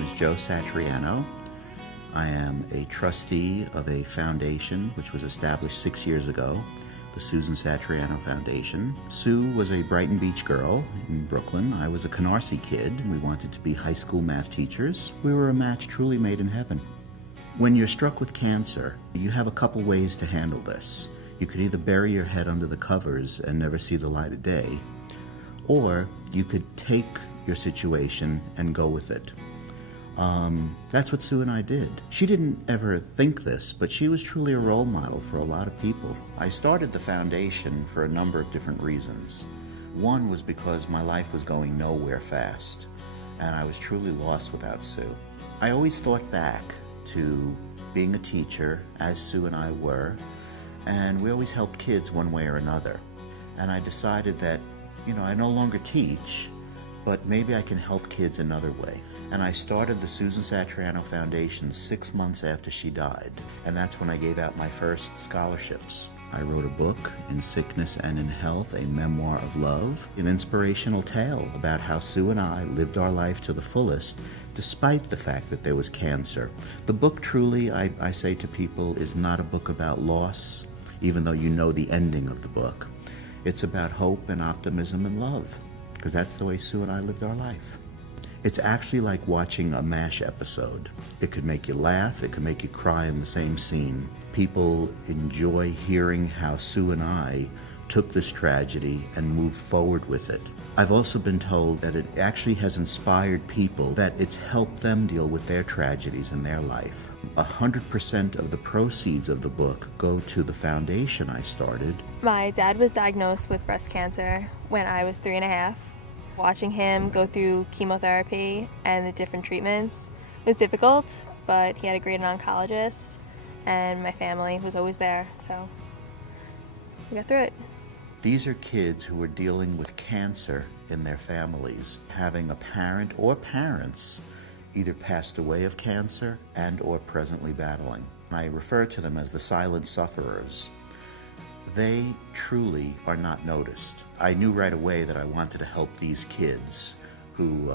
name is Joe Satriano. I am a trustee of a foundation which was established 6 years ago, the Susan Satriano Foundation. Sue was a Brighton Beach girl in Brooklyn. I was a Canarsie kid. We wanted to be high school math teachers. We were a match truly made in heaven. When you're struck with cancer, you have a couple ways to handle this. You could either bury your head under the covers and never see the light of day, or you could take your situation and go with it. That's what Sue and I did. She didn't ever think this, but she was truly a role model for a lot of people. I started the foundation for a number of different reasons. One was because my life was going nowhere fast, and I was truly lost without Sue. I always thought back to being a teacher, as Sue and I were, and we always helped kids one way or another. And I decided that, I no longer teach, but maybe I can help kids another way. And I started the Susan Satriano Foundation 6 months after she died. And that's when I gave out my first scholarships. I wrote a book, In Sickness and in Health, a memoir of love, an inspirational tale about how Sue and I lived our life to the fullest, despite the fact that there was cancer. The book truly, I say to people, is not a book about loss, even though you know the ending of the book. It's about hope and optimism and love, because that's the way Sue and I lived our life. It's actually like watching a MASH episode. It could make you laugh, it could make you cry in the same scene. People enjoy hearing how Sue and I took this tragedy and moved forward with it. I've also been told that it actually has inspired people, that it's helped them deal with their tragedies in their life. 100% of the proceeds of the book go to the foundation I started. My dad was diagnosed with breast cancer when I was 3.5. Watching him go through chemotherapy and the different treatments was difficult, but he had a great oncologist, and my family was always there, so we got through it. These are kids who are dealing with cancer in their families, having a parent or parents either passed away of cancer and or presently battling. I refer to them as the silent sufferers. They truly are not noticed. I knew right away that I wanted to help these kids who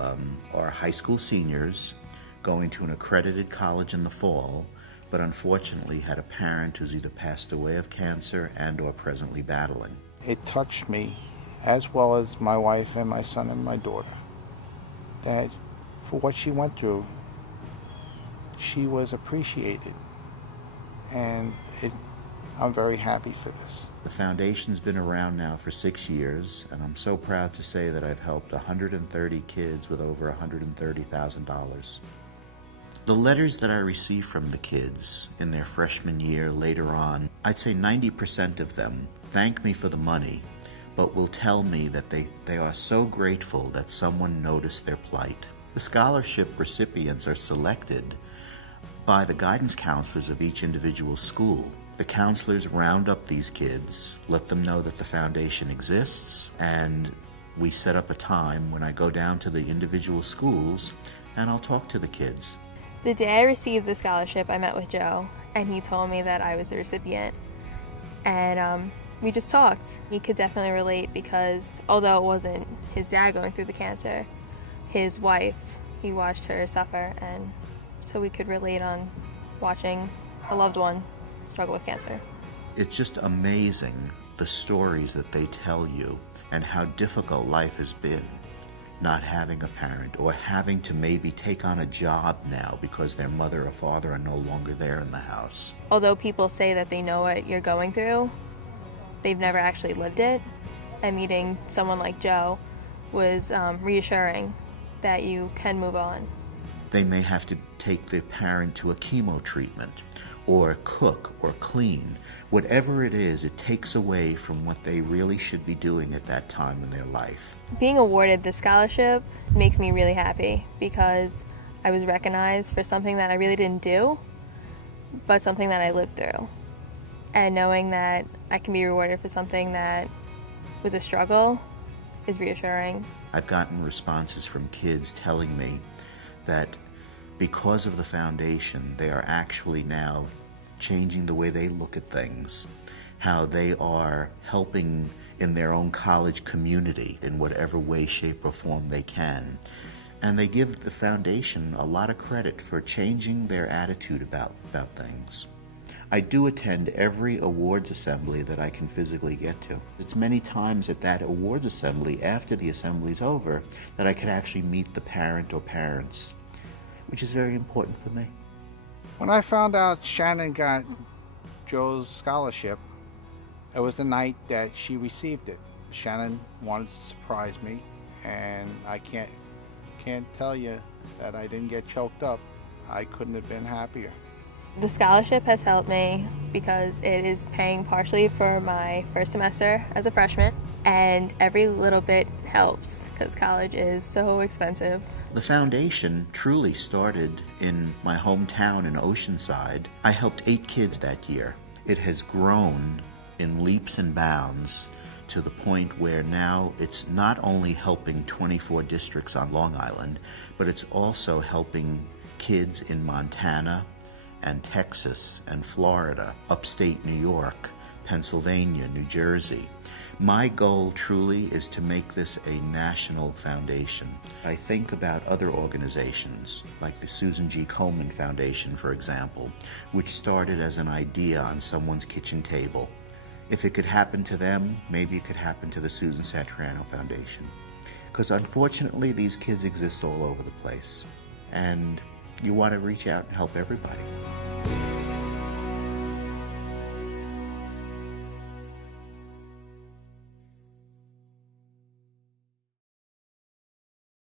are high school seniors going to an accredited college in the fall, but unfortunately had a parent who's either passed away of cancer and or presently battling. It touched me, as well as my wife and my son and my daughter, that for what she went through, she was appreciated. And I'm very happy for this. The foundation's been around now for 6 years, and I'm so proud to say that I've helped 130 kids with over $130,000. The letters that I receive from the kids in their freshman year later on, I'd say 90% of them thank me for the money, but will tell me that they are so grateful that someone noticed their plight. The scholarship recipients are selected by the guidance counselors of each individual school. The counselors round up these kids, let them know that the foundation exists, and we set up a time when I go down to the individual schools and I'll talk to the kids. The day I received the scholarship, I met with Joe, and he told me that I was the recipient. And we just talked. He could definitely relate because although it wasn't his dad going through the cancer, his wife, he watched her suffer, and so we could relate on watching a loved one struggle with cancer. It's just amazing the stories that they tell you and how difficult life has been, not having a parent or having to maybe take on a job now because their mother or father are no longer there in the house. Although people say that they know what you're going through, they've never actually lived it. And meeting someone like Joe was reassuring that you can move on. They may have to take their parent to a chemo treatment or cook or clean. Whatever it is, it takes away from what they really should be doing at that time in their life. Being awarded this scholarship makes me really happy because I was recognized for something that I really didn't do, but something that I lived through. And knowing that I can be rewarded for something that was a struggle is reassuring. I've gotten responses from kids telling me that because of the foundation, they are actually now changing the way they look at things, how they are helping in their own college community in whatever way, shape, or form they can. And they give the foundation a lot of credit for changing their attitude about things. I do attend every awards assembly that I can physically get to. It's many times at that awards assembly, after the assembly's over, that I can actually meet the parent or parents, which is very important for me. When I found out Shannon got Joe's scholarship, it was the night that she received it. Shannon wanted to surprise me, and I can't tell you that I didn't get choked up. I couldn't have been happier. The scholarship has helped me because it is paying partially for my first semester as a freshman, and every little bit helps because college is so expensive. The foundation truly started in my hometown in Oceanside. I helped 8 kids that year. It has grown in leaps and bounds to the point where now it's not only helping 24 districts on Long Island, but it's also helping kids in Montana and Texas and Florida, upstate New York, Pennsylvania, New Jersey. My goal truly is to make this a national foundation. I think about other organizations, like the Susan G. Komen Foundation, for example, which started as an idea on someone's kitchen table. If it could happen to them, maybe it could happen to the Susan Satriano Foundation. Because unfortunately, these kids exist all over the place. And you want to reach out and help everybody.